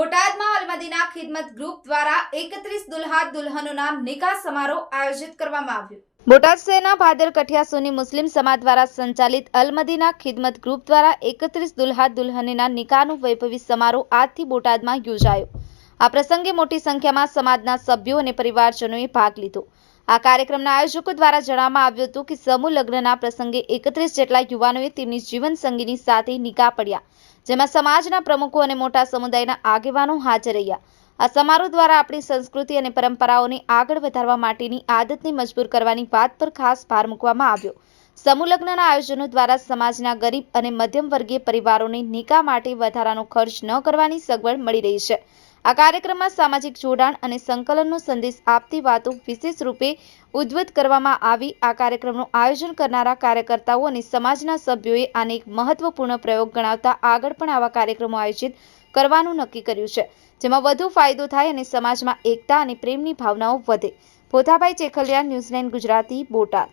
બોટાદમાં અલમદીના ખિદમત ગ્રુપ દ્વારા 31 દુલ્હા દુલ્હનોના નિકાહ સમારોહ આયોજિત કરવામાં આવ્યો। બોટાદ શહેરના ભાદર કઠિયા સુન્ની મુસ્લિમ સમાજ દ્વારા સંચાલિત અલમદીના ખિદમત ગ્રુપ દ્વારા 31 દુલ્હા દુલ્હનના નિકાહનું વૈભવી સમારોહ આજથી બોટાદમાં યોજાયો। આ પ્રસંગે મોટી સંખ્યામાં સમાજના સભ્યો અને પરિવારજનોએ ભાગ લીધો। આ કાર્યક્રમના આયોજકો દ્વારા જણાવવામાં આવ્યું હતું કે સમૂહ લગ્નના પ્રસંગે 31 જેટલા યુવાનોએ તેમની જીવનસંગીની સાથે નિકાહ પડ્યા, જેમાં સમાજના પ્રમુખો અને મોટા સમુદાયના આગેવાનો હાજર રહ્યા। આ સમારોહ દ્વારા આપણી સંસ્કૃતિ અને પરંપરાઓને આગળ વધારવા માટેની આદતને મજબૂર કરવાની વાત પર ખાસ ભાર મૂકવામાં આવ્યો। સમૂહ લગ્નના આયોજનો દ્વારા સમાજના ગરીબ અને મધ્યમ વર્ગીય પરિવારોને નિકાહ માટે વધારાનો ખર્ચ ન કરવાની સગવડ મળી રહી છે। આ કાર્યક્રમમાં સામાજિક જોડાણ અને સંકલનનો સંદેશ આપતી વાતો વિશેષ રૂપે ઉદ્ધૃત કરવામાં આવી। આ કાર્યક્રમનું આયોજન કરનારા કાર્યકર્તાઓ અને સમાજના સભ્યોએ આને એક મહત્વપૂર્ણ પ્રયોગ ગણાવતા આગળ પણ આવા કાર્યક્રમો આયોજિત કરવાનું નક્કી કર્યું છે, જેમાં વધુ ફાયદો થાય અને સમાજમાં એકતા અને પ્રેમની ભાવનાઓ વધે। ભોથાભાઈ ચેખલિયા, ન્યૂઝ 9 ગુજરાતી, બોટાદ।